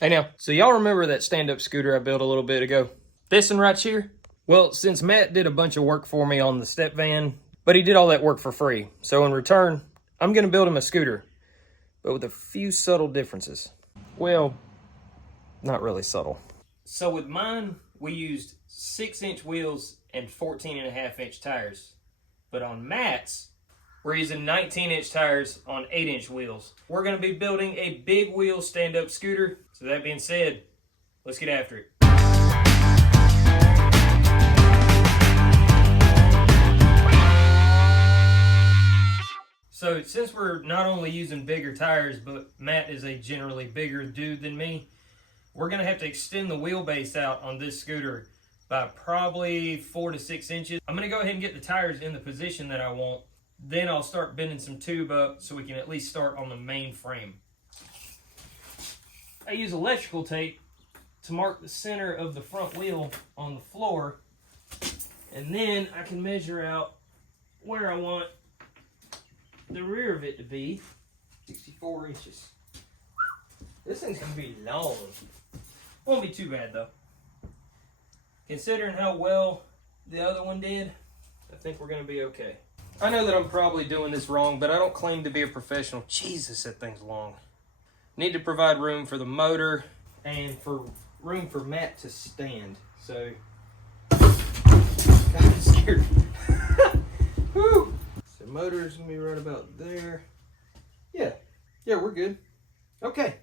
Hey now, so y'all remember that stand-up scooter I built a little bit ago? This one right here? Well, since Matt did a bunch of work for me on the step van, but he did all that work for free. So in return, I'm gonna build him a scooter, but with a few subtle differences. Well, not really subtle. So with mine, we used 6-inch wheels and 14.5-inch tires. But on Matt's, we're using 19-inch tires on 8-inch wheels. We're gonna be building a big wheel stand-up scooter. So that being said, let's get after it. So since we're not only using bigger tires, but Matt is a generally bigger dude than me, we're gonna have to extend the wheelbase out on this scooter by probably 4 to 6 inches. I'm gonna go ahead and get the tires in the position that I want. Then I'll start bending some tube up so we can at least start on the main frame. I use electrical tape to mark the center of the front wheel on the floor, and then I can measure out where I want the rear of it to be. 64 inches. This thing's gonna be long. Won't be too bad though. Considering how well the other one did, I think we're gonna be okay. I know that I'm probably doing this wrong, but I don't claim to be a professional. Jesus, that thing's long. Need to provide room for the motor and for room for Matt to stand. So, God, I'm scared. Whew. So motor's gonna be right about there. Yeah, we're good. Okay.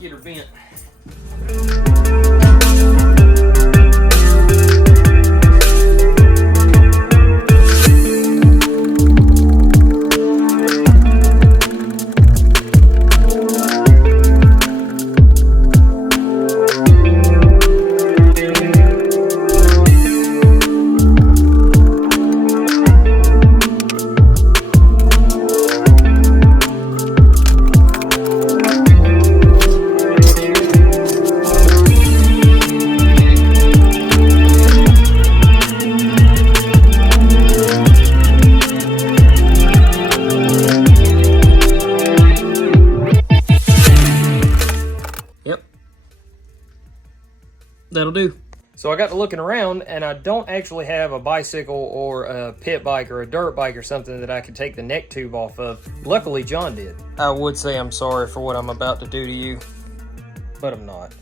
Get her bent. That'll do. So I got to looking around, and I don't actually have a bicycle or a pit bike or a dirt bike or something that I could take the neck tube off of. Luckily, John did. I would say I'm sorry for what I'm about to do to you, but I'm not.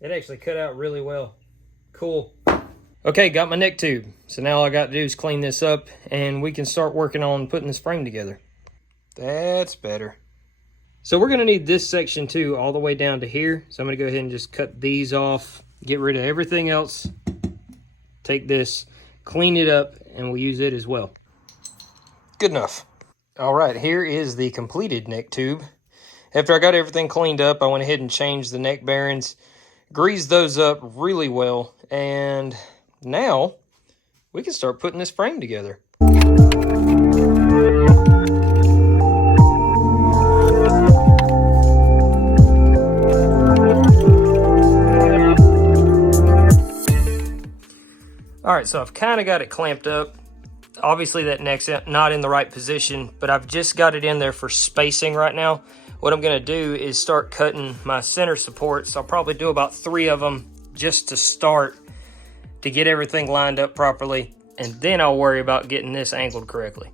It actually cut out really well. Cool. Okay, got my neck tube. So now all I got to do is clean this up and we can start working on putting this frame together. That's better. So we're going to need this section too, all the way down to here. So I'm going to go ahead and just cut these off, get rid of everything else. Take this, clean it up, and we'll use it as well. Good enough. All right, here is the completed neck tube. After I got everything cleaned up, I went ahead and changed the neck bearings, greased those up really well, and now we can start putting this frame together. All right, so I've kind of got it clamped up. Obviously that neck's not in the right position, but I've just got it in there for spacing right now. What I'm gonna do is start cutting my center supports. I'll probably do about 3 of them just to start, to get everything lined up properly, and then I'll worry about getting this angled correctly.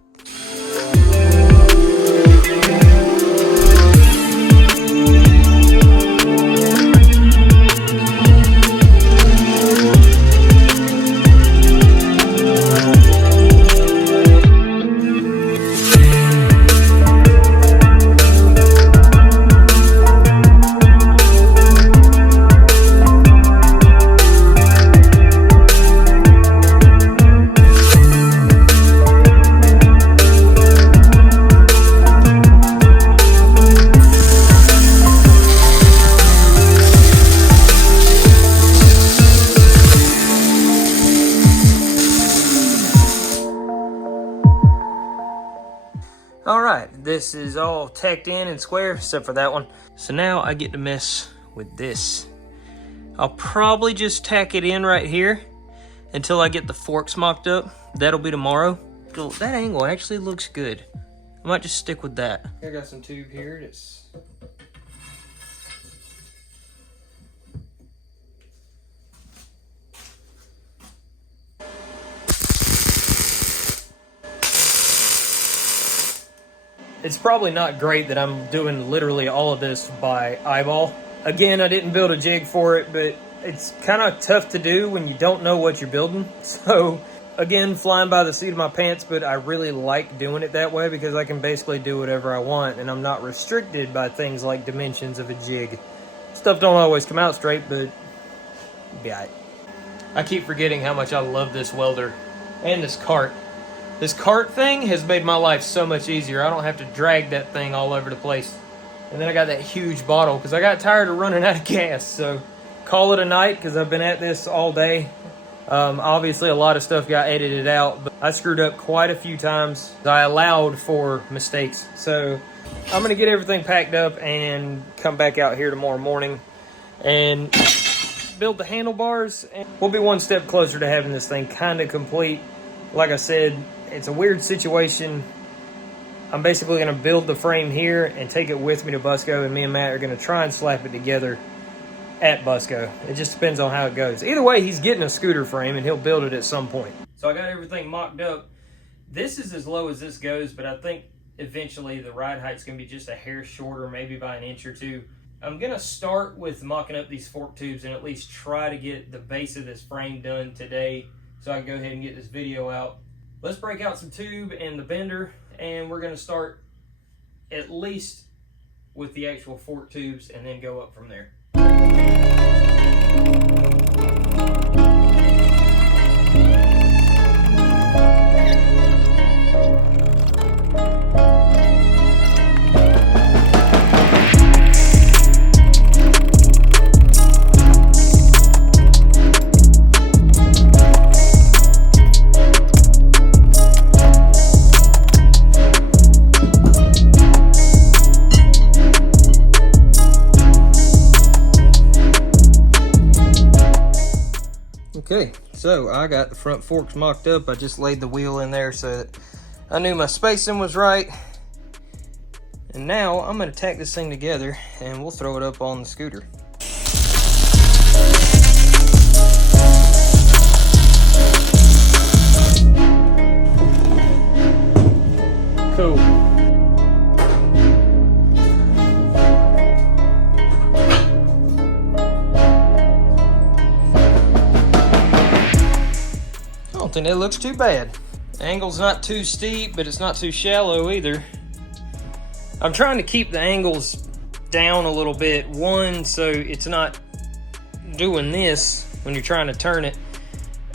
All right, this is all tacked in and square except for that one. So now I get to mess with this. I'll probably just tack it in right here until I get the forks mocked up. That'll be tomorrow. That angle actually looks good. I might just stick with that. I got some tube here. It's probably not great that I'm doing literally all of this by eyeball. Again, I didn't build a jig for it, but it's kind of tough to do when you don't know what you're building. So again, flying by the seat of my pants, but I really like doing it that way because I can basically do whatever I want and I'm not restricted by things like dimensions of a jig. Stuff don't always come out straight, but yeah. I keep forgetting how much I love this welder and this cart. This cart thing has made my life so much easier. I don't have to drag that thing all over the place. And then I got that huge bottle because I got tired of running out of gas. So call it a night because I've been at this all day. Obviously a lot of stuff got edited out, but I screwed up quite a few times. I allowed for mistakes. So I'm gonna get everything packed up and come back out here tomorrow morning and build the handlebars. And we'll be one step closer to having this thing kind of complete. Like I said, it's a weird situation. I'm basically going to build the frame here and take it with me to Busco, and me and Matt are going to try and slap it together at Busco. It just depends on how it goes. Either way, he's getting a scooter frame, and he'll build it at some point. So I got everything mocked up. This is as low as this goes, but I think eventually the ride height's going to be just a hair shorter, maybe by an inch or two. I'm going to start with mocking up these fork tubes and at least try to get the base of this frame done today so I can go ahead and get this video out. Let's break out some tube and the bender, and we're going to start at least with the actual fork tubes and then go up from there. Okay, so I got the front forks mocked up. I just laid the wheel in there so that I knew my spacing was right. And now I'm going to tack this thing together and we'll throw it up on the scooter. Cool. I don't think that looks too bad. The angle's not too steep, but it's not too shallow either. I'm trying to keep the angles down a little bit. One, so it's not doing this when you're trying to turn it.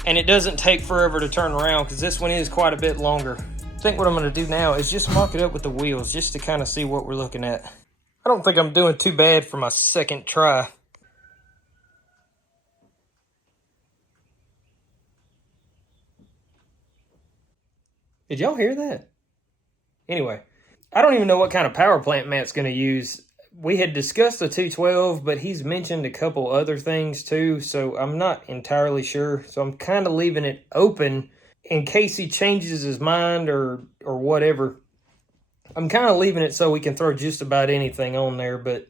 And it doesn't take forever to turn around because this one is quite a bit longer. I think what I'm going to do now is just mock it up with the wheels just to kind of see what we're looking at. I don't think I'm doing too bad for my second try. Did y'all hear that? Anyway, I don't even know what kind of power plant Matt's going to use. We had discussed the 212, but he's mentioned a couple other things too, so I'm not entirely sure. So I'm kind of leaving it open in case he changes his mind or whatever. I'm kind of leaving it so we can throw just about anything on there, but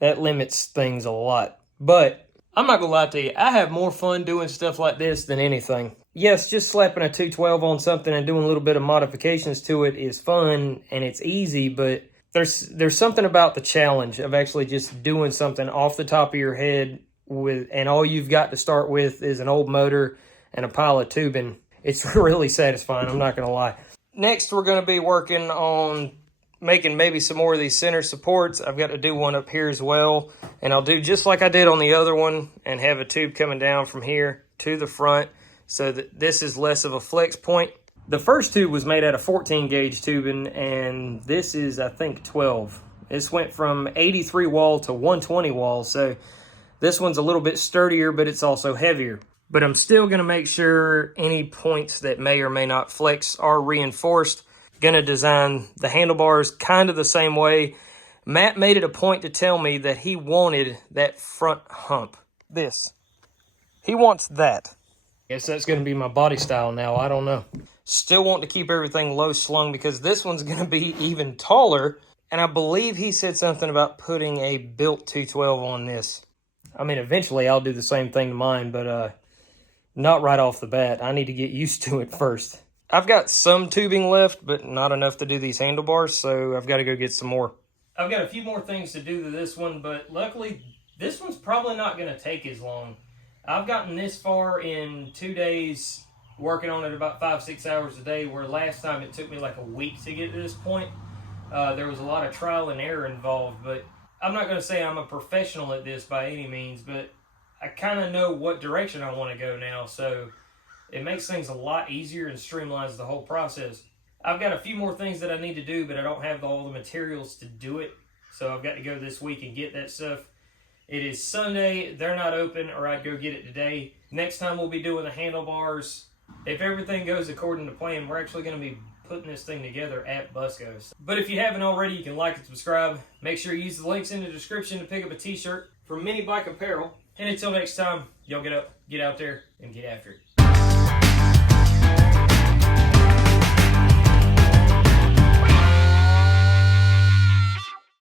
that limits things a lot. But I'm not going to lie to you, I have more fun doing stuff like this than anything. Yes, just slapping a 212 on something and doing a little bit of modifications to it is fun and it's easy, but there's something about the challenge of actually just doing something off the top of your head and all you've got to start with is an old motor and a pile of tubing. It's really satisfying, I'm not going to lie. Next, we're going to be working on making maybe some more of these center supports. I've got to do one up here as well, and I'll do just like I did on the other one and have a tube coming down from here to the front so that this is less of a flex point. The first tube was made out of 14 gauge tubing, and this is, I think, 12. This went from 83 wall to 120 wall, so this one's a little bit sturdier, but it's also heavier. But I'm still going to make sure any points that may or may not flex are reinforced. Gonna design the handlebars kind of the same way. Matt made it a point to tell me that he wanted that front hump. This. He wants that. Guess that's gonna be my body style now, I don't know. Still want to keep everything low slung because this one's gonna be even taller. And I believe he said something about putting a built 212 on this. I mean, eventually I'll do the same thing to mine, but not right off the bat. I need to get used to it first. I've got some tubing left, but not enough to do these handlebars, so I've got to go get some more. I've got a few more things to do to this one, but luckily, this one's probably not going to take as long. I've gotten this far in 2 days, working on it about 5-6 hours a day, where last time it took me like a week to get to this point. There was a lot of trial and error involved, but I'm not going to say I'm a professional at this by any means, but I kind of know what direction I want to go now, so it makes things a lot easier and streamlines the whole process. I've got a few more things that I need to do, but I don't have all the materials to do it. So I've got to go this week and get that stuff. It is Sunday. They're not open, or I'd go get it today. Next time we'll be doing the handlebars. If everything goes according to plan, we're actually going to be putting this thing together at Busco's. But if you haven't already, you can like and subscribe. Make sure you use the links in the description to pick up a t-shirt from MINIBIKE Apparel. And until next time, y'all get out there and get after it.